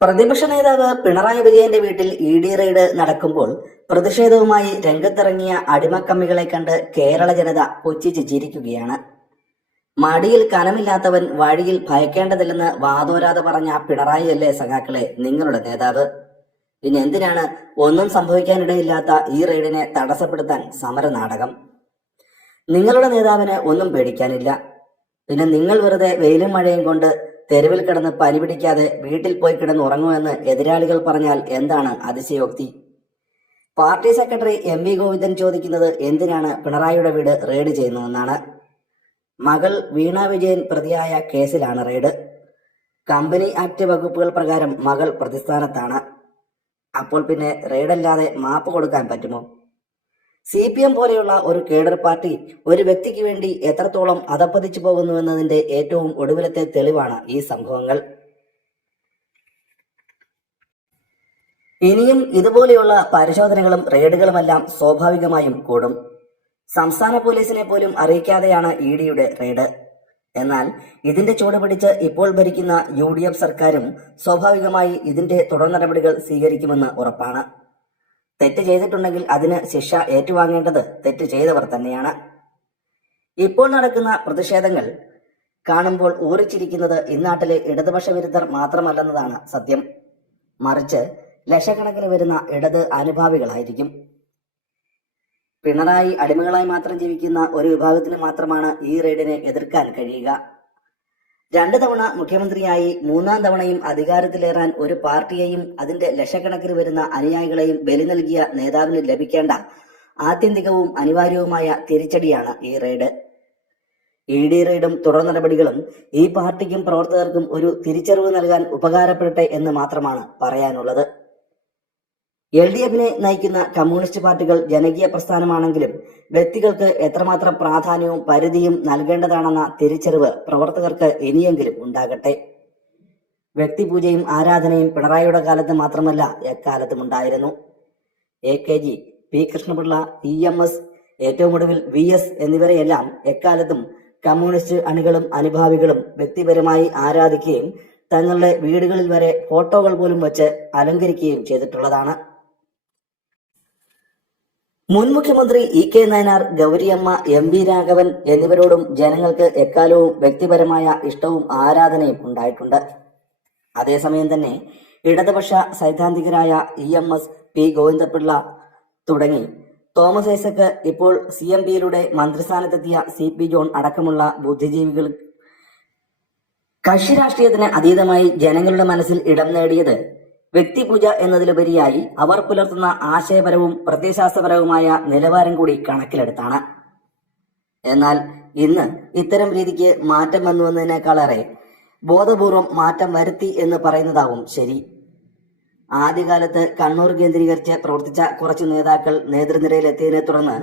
പ്രതിപക്ഷ നേതാവ് പിണറായി വിജയന്റെ വീട്ടിൽ ഇ.ഡി. റെയ്ഡ് നടക്കുമ്പോൾ പ്രതിഷേധവുമായി രംഗത്തിറങ്ങിയ അടിമക്കമ്മികളെ കണ്ട് കേരള ജനത പുച്ഛിച്ച് ചിരിക്കുകയാണ്. മടിയിൽ കനമില്ലാത്തവൻ വഴിയിൽ ഭയക്കേണ്ടതില്ലെന്ന് വാതോരാതെ പറഞ്ഞ പിണറായിയല്ലേ സഖാക്കളെ നിങ്ങളുടെ നേതാവ്? പിന്നെ എന്തിനാണ് ഒന്നും സംഭവിക്കാനിടയില്ലാത്ത ഈ റെയ്ഡിനെ തടസ്സപ്പെടുത്താൻ സമരനാടകം? നിങ്ങളുടെ നേതാവിന് ഒന്നും പേടിക്കാനില്ല. പിന്നെ നിങ്ങൾ വെറുതെ വെയിലും മഴയും കൊണ്ട് തെരുവിൽ കിടന്ന് പനി പിടിക്കാതെ വീട്ടിൽ പോയി കിടന്ന് ഉറങ്ങുമെന്ന് എതിരാളികൾ പറഞ്ഞാൽ എന്താണ് അതിശയോക്തി? Party secretary MV. ഗോവിന്ദൻ ചോദിക്കുന്നത് എന്തിനാണ് പിണറായിയുടെ വീട് റെയ്ഡ് ചെയ്യുന്നതെന്നാണ്. മകൾ വീണ വിജയൻ പ്രതിയായ കേസിലാണ് റെയ്ഡ്. കമ്പനി ആക്ട് വകുപ്പുകൾ പ്രകാരം മകൾ പ്രതിസ്ഥാനത്താണ്. അപ്പോൾ പിന്നെ റെയ്ഡല്ലാതെ മാപ്പ് കൊടുക്കാൻ പറ്റുമോ? CPM പോലെയുള്ള ഒരു കേഡർ പാർട്ടി ഒരു വ്യക്തിക്ക് വേണ്ടി എത്രത്തോളം അധപ്പതിച്ചു പോകുന്നുവെന്നതിന്റെ ഏറ്റവും ഒടുവിലത്തെ തെളിവാണ് ഈ സംഭവങ്ങൾ. ഇനിയും ഇതുപോലെയുള്ള പരിശോധനകളും റെയ്ഡുകളുമെല്ലാം സ്വാഭാവികമായും കൂടും. സംസ്ഥാന പോലീസിനെ പോലും അറിയിക്കാതെയാണ് ഇ.ഡിയുടെ റെയ്ഡ്. എന്നാൽ ഇതിന്റെ ചൂട് പിടിച്ച് ഇപ്പോൾ ഭരിക്കുന്ന UDF സർക്കാരും സ്വാഭാവികമായി ഇതിന്റെ തുടർ നടപടികൾ സ്വീകരിക്കുമെന്ന് ഉറപ്പാണ്. തെറ്റ് ചെയ്തിട്ടുണ്ടെങ്കിൽ അതിന് ശിക്ഷ ഏറ്റുവാങ്ങേണ്ടത് തെറ്റ് ചെയ്തവർ തന്നെയാണ്. ഇപ്പോൾ നടക്കുന്ന പ്രതിഷേധങ്ങൾ കാണുമ്പോൾ ഊറിച്ചിരിക്കുന്നത് ഇന്നാട്ടിലെ ഇടതുപക്ഷ വിരുദ്ധർ മാത്രമല്ലെന്നതാണ് സത്യം. മറിച്ച് ലക്ഷക്കണക്കിന് വരുന്ന ഇടത് അനുഭാവികളായിരിക്കും. പിണറായി അടിമകളായി മാത്രം ജീവിക്കുന്ന ഒരു വിഭാഗത്തിന് മാത്രമാണ് ഈ റെയ്ഡിനെ എതിർക്കാൻ കഴിയുക. 2 തവണ മുഖ്യമന്ത്രിയായി 3-ാം തവണയും അധികാരത്തിലേറാൻ ഒരു പാർട്ടിയെയും അതിന്റെ ലക്ഷക്കണക്കിന് വരുന്ന അനുയായികളെയും ബലി നൽകിയ നേതാവിന് ലഭിക്കേണ്ട ആത്യന്തികവും അനിവാര്യവുമായ തിരിച്ചടിയാണ് ഈ റെയ്ഡ്. ഇ.ഡി. റെയ്ഡും തുടർ നടപടികളും ഈ പാർട്ടിക്കും പ്രവർത്തകർക്കും ഒരു തിരിച്ചറിവ് നൽകാൻ ഉപകാരപ്പെടട്ടെ എന്ന് മാത്രമാണ് പറയാനുള്ളത്. LDFനെ നയിക്കുന്ന കമ്മ്യൂണിസ്റ്റ് പാർട്ടികൾ ജനകീയ പ്രസ്ഥാനമാണെങ്കിലും വ്യക്തികൾക്ക് എത്രമാത്രം പ്രാധാന്യവും പരിധിയും നൽകേണ്ടതാണെന്ന തിരിച്ചറിവ് പ്രവർത്തകർക്ക് ഇനിയെങ്കിലും ഉണ്ടാകട്ടെ. വ്യക്തിപൂജയും ആരാധനയും പിണറായിയുടെ കാലത്ത് മാത്രമല്ല എക്കാലത്തും ഉണ്ടായിരുന്നു. AKG, P. കൃഷ്ണപിള്ള, EMS, ഏറ്റവും ഒടുവിൽ VS എന്നിവരെയെല്ലാം എക്കാലത്തും കമ്മ്യൂണിസ്റ്റ് അണികളും അനുഭാവികളും വ്യക്തിപരമായി ആരാധിക്കുകയും തങ്ങളുടെ വീടുകളിൽ വരെ ഫോട്ടോകൾ പോലും വച്ച് അലങ്കരിക്കുകയും ചെയ്തിട്ടുള്ളതാണ്. മുൻ മുഖ്യമന്ത്രി E.K. നായനാർ, ഗൗരിയമ്മ, M.V. രാഘവൻ എന്നിവരോടും ജനങ്ങൾക്ക് എക്കാലവും വ്യക്തിപരമായ ഇഷ്ടവും ആരാധനയും ഉണ്ടായിട്ടുണ്ട്. അതേസമയം തന്നെ ഇടതുപക്ഷ സൈദ്ധാന്തികരായ EMS, P. ഗോവിന്ദപിള്ള തുടങ്ങി തോമസ് ഐസക്, ഇപ്പോൾ CMPയിലൂടെ മന്ത്രിസ്ഥാനത്തെത്തിയ CP ജോൺ അടക്കമുള്ള ബുദ്ധിജീവികൾ കക്ഷി രാഷ്ട്രീയത്തിന് അതീതമായി ജനങ്ങളുടെ മനസ്സിൽ ഇടം നേടിയത് വ്യക്തിപൂജ എന്നതിലുപരിയായി അവർ പുലർത്തുന്ന ആശയപരവും പ്രത്യയശാസ്ത്രപരവുമായ നിലവാരം കൂടി കണക്കിലെടുത്താണ്. എന്നാൽ ഇന്ന് ഇത്തരം രീതിക്ക് മാറ്റം വന്നുവെന്നതിനേക്കാളേറെ ബോധപൂർവം മാറ്റം വരുത്തി എന്ന് പറയുന്നതാവും ശരി. ആദ്യകാലത്ത് കണ്ണൂർ കേന്ദ്രീകരിച്ച് പ്രവർത്തിച്ച കുറച്ചു നേതാക്കൾ നേതൃനിരയിലെത്തിയതിനെ തുടർന്ന്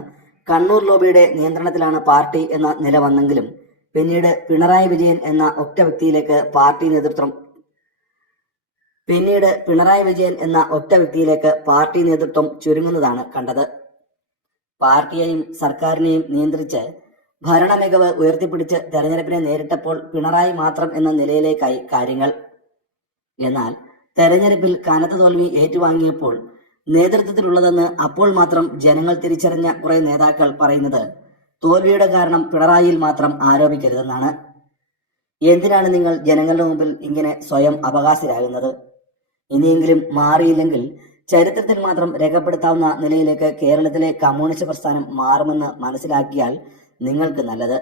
കണ്ണൂർ ലോബിയുടെ നിയന്ത്രണത്തിലാണ് പാർട്ടി എന്ന നില വന്നെങ്കിലും പിന്നീട് പിണറായി വിജയൻ എന്ന ഒറ്റ വ്യക്തിയിലേക്ക് പാർട്ടി നേതൃത്വം ചുരുങ്ങുന്നതാണ് കണ്ടത്. പാർട്ടിയെയും സർക്കാരിനെയും നിയന്ത്രിച്ച് ഭരണ മികവ് ഉയർത്തിപ്പിടിച്ച് തെരഞ്ഞെടുപ്പിനെ നേരിട്ടപ്പോൾ പിണറായി മാത്രം എന്ന നിലയിലേക്കായി കാര്യങ്ങൾ. എന്നാൽ തെരഞ്ഞെടുപ്പിൽ കനത്ത തോൽവി ഏറ്റുവാങ്ങിയപ്പോൾ നേതൃത്വത്തിലുള്ളതെന്ന് അപ്പോൾ മാത്രം ജനങ്ങൾ തിരിച്ചറിഞ്ഞ കുറെ നേതാക്കൾ പറയുന്നത് തോൽവിയുടെ കാരണം പിണറായിയിൽ മാത്രം ആരോപിക്കരുതെന്നാണ്. എന്തിനാണ് നിങ്ങൾ ജനങ്ങളുടെ മുമ്പിൽ ഇങ്ങനെ സ്വയം അവകാശരാകുന്നത്? ഇനിയെങ്കിലും മാറിയില്ലെങ്കിൽ ചരിത്രത്തിൽ മാത്രം രേഖപ്പെടുത്താവുന്ന നിലയിലേക്ക് കേരളത്തിലെ കമ്മ്യൂണിസ്റ്റ് പ്രസ്ഥാനം മാറുമെന്ന് മനസ്സിലാക്കിയാൽ നിങ്ങൾക്ക് നല്ലത്.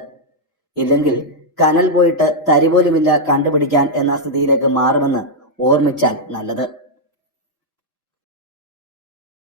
ഇല്ലെങ്കിൽ കനൽ പോയിട്ട് തരി പോലുമില്ല കണ്ടുപിടിക്കാൻ എന്ന സ്ഥിതിയിലേക്ക് മാറുമെന്ന് ഓർമ്മിച്ചാൽ നല്ലത്.